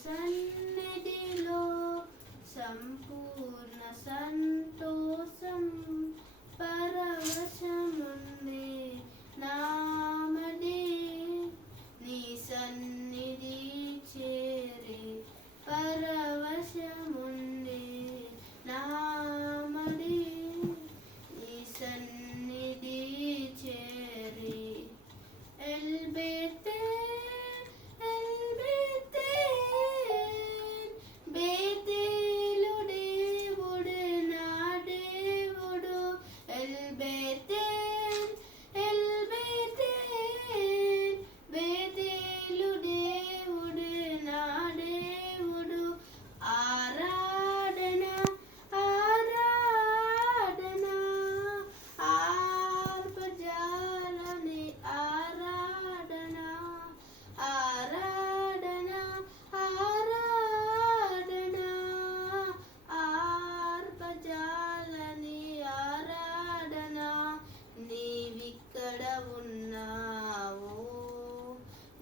సన్నిధిలో సంపూర్ణ సంతోషం పరవశముంది నామది నీ సన్నిధి చేరి పరవశముంది నామది నీ సన్నిధి చేరి ఎల్బెతే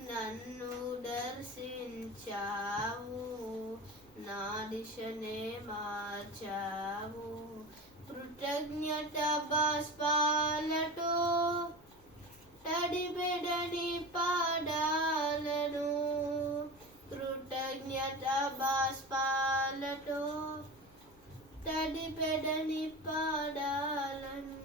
నన్ను దర్శించావు నా దిశనే మార్చావు కృతజ్ఞత బాష్పాలతో తడిబెడని పాడాలను కృతజ్ఞత బాష్పాలతో తడిబెడని పాడాలను